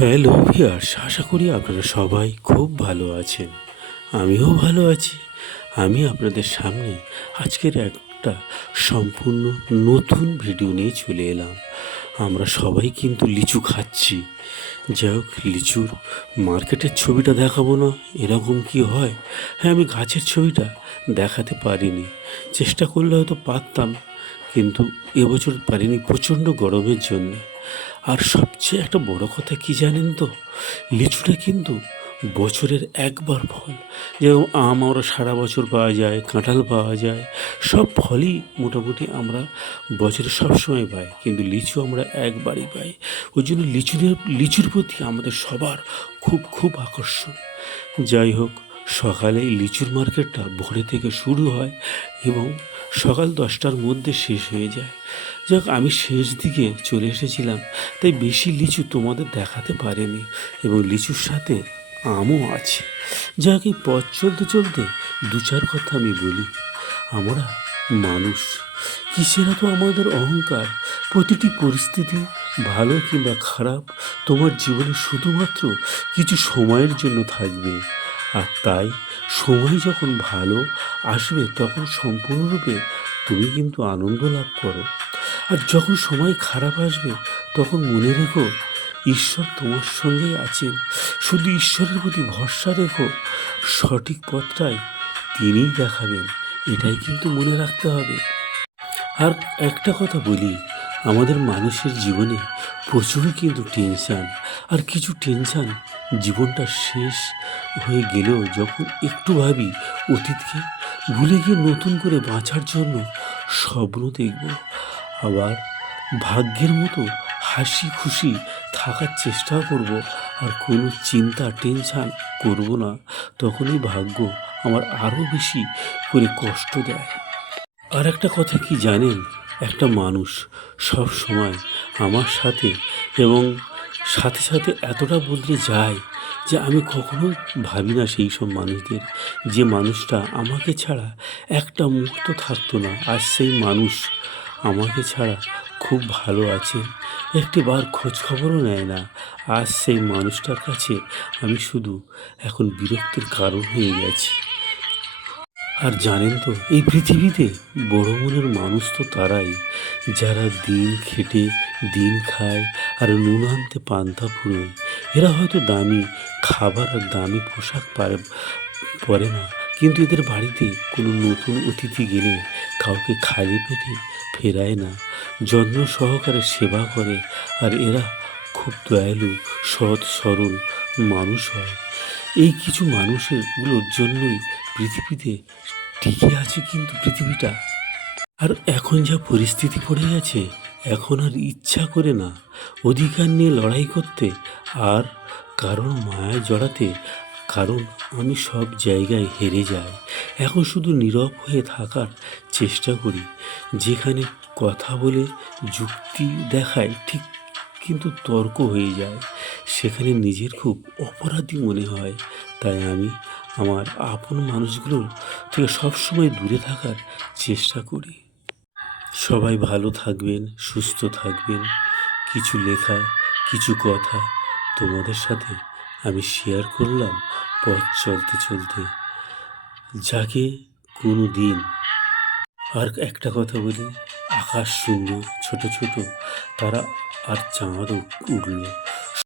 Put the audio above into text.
Hello viewers, আশা করি আপনারা সবাই খুব ভালো আছেন। আমিও ভালো আছি। আমি আপনাদের সামনে আজকের একটা সম্পূর্ণ নতুন ভিডিও নিয়ে চলে এলাম। আমরা সবাই কিন্তু লিচু খাচ্ছি। যাই হোক, লিচুর মার্কেটের ছবিটা দেখাবো না, এরকম কি হয়? হ্যাঁ, আমি গাছের ছবিটা দেখাতে পারিনি। চেষ্টা করলে হয়তো পারতাম, কিন্তু এবছর পারিনি প্রচণ্ড গরমের জন্যে। আর সবচেয়ে একটা বড় কথা কি জানেন তো? লিচুটা কিন্তু বছরের একবার ফল। যেরকম আম আমরা সারা বছর পাওয়া যায়, কাঁঠাল পাওয়া যায়, সব ফলই মোটামুটি আমরা বছরে সবসময় পাই, কিন্তু লিচু আমরা একবারই পাই। ওই জন্য লিচুর প্রতি আমাদের সবার খুব খুব আকর্ষণ। যাই হোক, সকালে এই লিচুর মার্কেটটা ভোরে থেকে শুরু হয় এবং সকাল 10টার মধ্যে শেষ হয়ে যায়। যাক, আমি শেষ দিকে চলে এসেছিলাম, তাই বেশি লিচু তোমাদের দেখাতে পারিনি, এবং লিচুর সাথে আমও আছে। যাক, এই পথ চলতে চলতে দু চার কথা আমি বলি। আমরা মানুষ, কিসের তো আমাদের অহংকার? প্রতিটি পরিস্থিতি, ভালো কিংবা খারাপ, তোমার জীবনে শুধুমাত্র কিছু সময়ের জন্য থাকবে। আর তাই সময় যখন ভালো আসবে তখন সম্পূর্ণরূপে তুমি কিন্তু আনন্দ লাভ করো। আর যখন সময় খারাপ আসবে তখন মনে রেখো, ঈশ্বর তোমার সঙ্গেই আছেন। শুধু ঈশ্বরের প্রতি ভরসা রেখো, সঠিক পথটাই তিনিই দেখাবেন। এটাই কিন্তু মনে রাখতে হবে। আর একটা কথা বলি, আমাদের মানুষের জীবনে প্রচুর কিন্তু টেনশান। আর কিছু টেনশান জীবনটা শেষ হয়ে গেলেও যখন একটু ভাবি অতীতকে ভুলে গিয়ে নতুন করে বাঁচার জন্য স্বপ্ন দেখব, আবার ভাগ্যের মতো হাসি খুশি থাকার চেষ্টাও করব, আর কোনো চিন্তা টেনশান করব না। তখনই ভাগ্য আমার আরও বেশি করে কষ্ট দেয়। আর একটা কথা কি জানেন? একটা মানুষ সব সময় আমার সাথে এবং সাথে সাথে এতটা বদলে যায় যে আমি কখনো ভাবি না সেই সব মানুষদের, যে মানুষটা আমাকে ছাড়া একটা মুহূর্ত থাকতো না, আর সেই মানুষ আমাকে ছাড়া খুব ভালো আছেন, একটি বার খোঁজ খবরও নেয় না। আজ সেই মানুষটার কাছে আমি শুধু এখন বিরক্তির কারণ হয়ে গেছি। আর জানেন তো, এই পৃথিবীতে বড় মনের মানুষ তো তারাই, যারা দিন খেটে দিন খায় আর নুন আনতে পান্তা ফুরোয়। এরা হয়তো দামি খাবার আর দামি পোশাক পরে না, কিন্তু এদের বাড়িতে কোনো নতুন অতিথি গেলে কাউকে খালি পেটে ফেরায় না, যত্ন সহকারে সেবা করে। আর এরা খুব দয়ালু, সৎ সরল মানুষ হয়। এই কিছু মানুষগুলোর জন্যই পৃথিবীতে টিকে আছে কিন্তু পৃথিবীটা। আর এখন যা পরিস্থিতি পড়ে গেছে, এখন আর ইচ্ছা করে না অধিকার নিয়ে লড়াই করতে, আর কারণ মায়ায় জড়াতে। কারণ আমি সব জায়গায় হেরে যাই। এখন শুধু নীরব হয়ে থাকার চেষ্টা করি, যেখানে কথা বলে যুক্তি দেখায় ঠিক কিন্তু তর্ক হয়ে যায়, সেখানে নিজের খুব অপরাধী মনে হয়। তাই আমি আমার আপন মানুষগুলোর থেকে সবসময় দূরে থাকার চেষ্টা করি। সবাই ভালো থাকবেন, সুস্থ থাকবেন। কিছু লেখা, কিছু কথা তোমাদের সাথে আমি শেয়ার করলাম পথ চলতে চলতে। যাকে কোনো দিন, আর একটা কথা বলি, আকাশ সুন্দর, ছোট ছোট তারা আর চাঁদও উঠল।